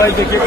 भाई देखिए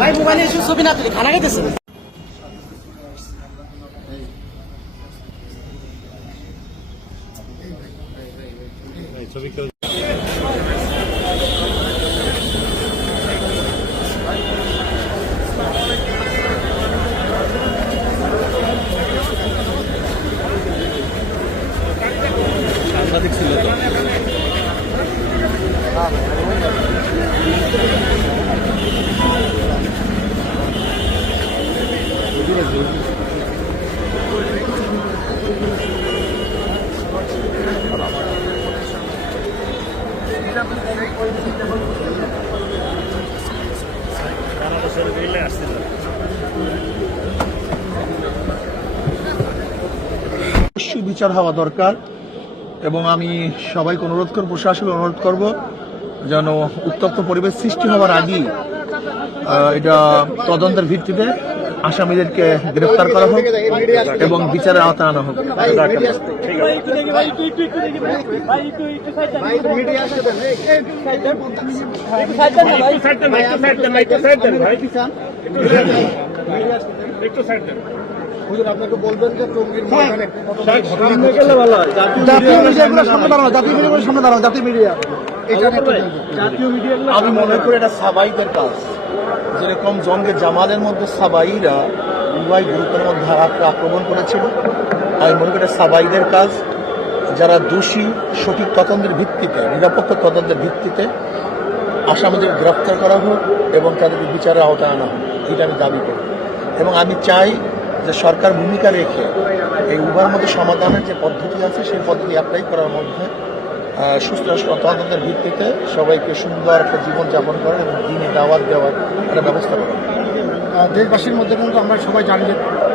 ভাই মোবাইলে এসে ছবি না তুলে খানা খাইতেছে সাংবাদিক ছিল অবশ্যই বিচার হওয়া দরকার এবং আমি সবাইকে অনুরোধ করব, প্রশাসনকে অনুরোধ করব যেন উত্তপ্ত পরিবেশ সৃষ্টি হওয়ার আগেই এটা তদন্তের ভিত্তিতে আসামিদেরকে গ্রেফতার করা হোক এবং বিচারের আওতায় আনা হোক। আপনাকে বলবেন যে টঙ্গীর ময়দানে আমি মনে করি এটা সাবাইদের কাজ, যেরকম জঙ্গে জামালের মধ্যে সাবাইরা উভয় গ্রুপের মধ্যে আক্রমণ করেছিল। আমি মনে করি এটা সাবাইদের কাজ, যারা দোষী সঠিক তদন্তের ভিত্তিতে, নিরাপত্তা তদন্তের ভিত্তিতে আসামিদের গ্রেফতার করা হোক এবং তাদেরকে বিচারের আওতায় আনা হোক, এটা আমি দাবি করি। এবং আমি চাই যে সরকার ভূমিকা রেখে এই উভয়ের মধ্যে সমাধানের যে পদ্ধতি আছে সেই পদ্ধতি অ্যাপ্লাই করার মধ্যে সুস্থ তদন্তের ভিত্তিতে সবাইকে সুন্দর একটা জীবনযাপন করার এবং দিনে দাওয়াত দেওয়ার একটা ব্যবস্থা করা। দেশবাসীর মধ্যে কিন্তু আমরা সবাই জানি যে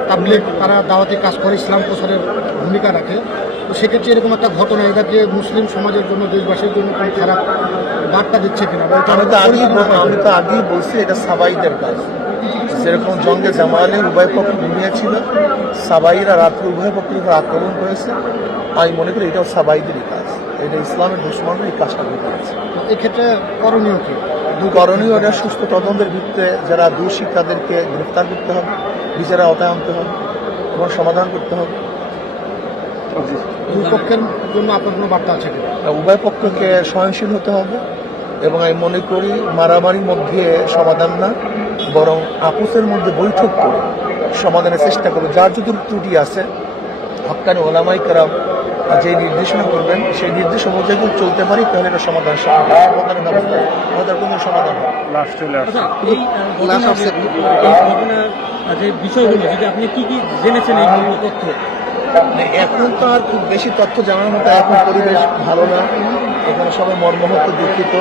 তাবলীগ তারা দাওয়াতি কাজ করে, ইসলাম প্রচারের ভূমিকা রাখে। তো সেক্ষেত্রে এরকম একটা ঘটনা এটা যে মুসলিম সমাজের জন্য, দেশবাসীর জন্য কোনো খারাপ বার্তা দিচ্ছে কিনা? আমি তো আগেই বলছি এটা সাবাইদের কাজ। যেরকম জঙ্গে জামালে উভয় পক্ষ ঘুমিয়ে ছিল, সাবাইরা রাত্রে উভয় পক্ষের উপর আক্রমণ করেছে। আমি মনে করি এটাও সাবাইদেরই কাজ, এটা ইসলামের দুশ্মনের এই কাজটা ঘটে গেছে। এক্ষেত্রে করণীয় কি? করণীয় এটা সুস্থ তদন্তের ভিত্তিতে যারা দোষী তাদেরকে গ্রেফতার করতে হবে, বিচারের আওতায় আনতে হবে এবং সমাধান করতে হবে। দুই পক্ষের জন্য আপনার কোনো বার্তা আছে কি? উভয় পক্ষকে সহনশীল হতে হবে এবং আমি মনে করি মারামারির মধ্যে সমাধান না, বরং আপোসের মধ্যে বৈঠক করে সমাধানের চেষ্টা করবে। যার যদি ত্রুটি আছে হক্কানি ওলামাই কেরাম যে নির্দেশনা করবেন সেই নির্দেশ অনুযায়ী যদি চলতে পারি তাহলে এটা সমাধানের ব্যবস্থা, আমাদের কোনো সমাধান হবে। যে বিষয়গুলো যদি আপনি কি জেনেছেন এই তথ্য? এখন তো আর খুব বেশি তথ্য জানার মতো এখন পরিবেশ ভালো না, এখানে সবাই মর্মাহত দুঃখিত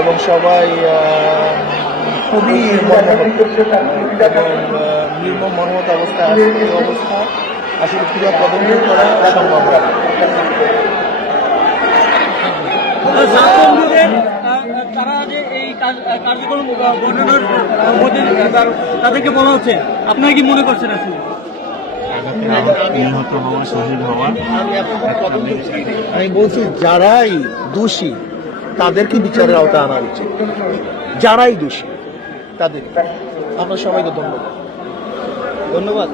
এবং সবাই খুবই মর্মাহত এবং নির্মম মর্মাহত অবস্থায় আছে। এই অবস্থা আসলে পুরো তদন্ত করা সম্ভব না। তারা যে এই কার্যক্রম বর্ণনার মধ্যে তাদেরকে বলা হচ্ছে, আপনারা কি মনে করছেন আসলে? নিহত হওয়া, শহীদ হওয়া, আমি বলছি যারাই দোষী তাদেরকে বিচারের আওতায় আনা উচিত, যারাই দোষী তাদের। আপনার সবাইকে ধন্যবাদ।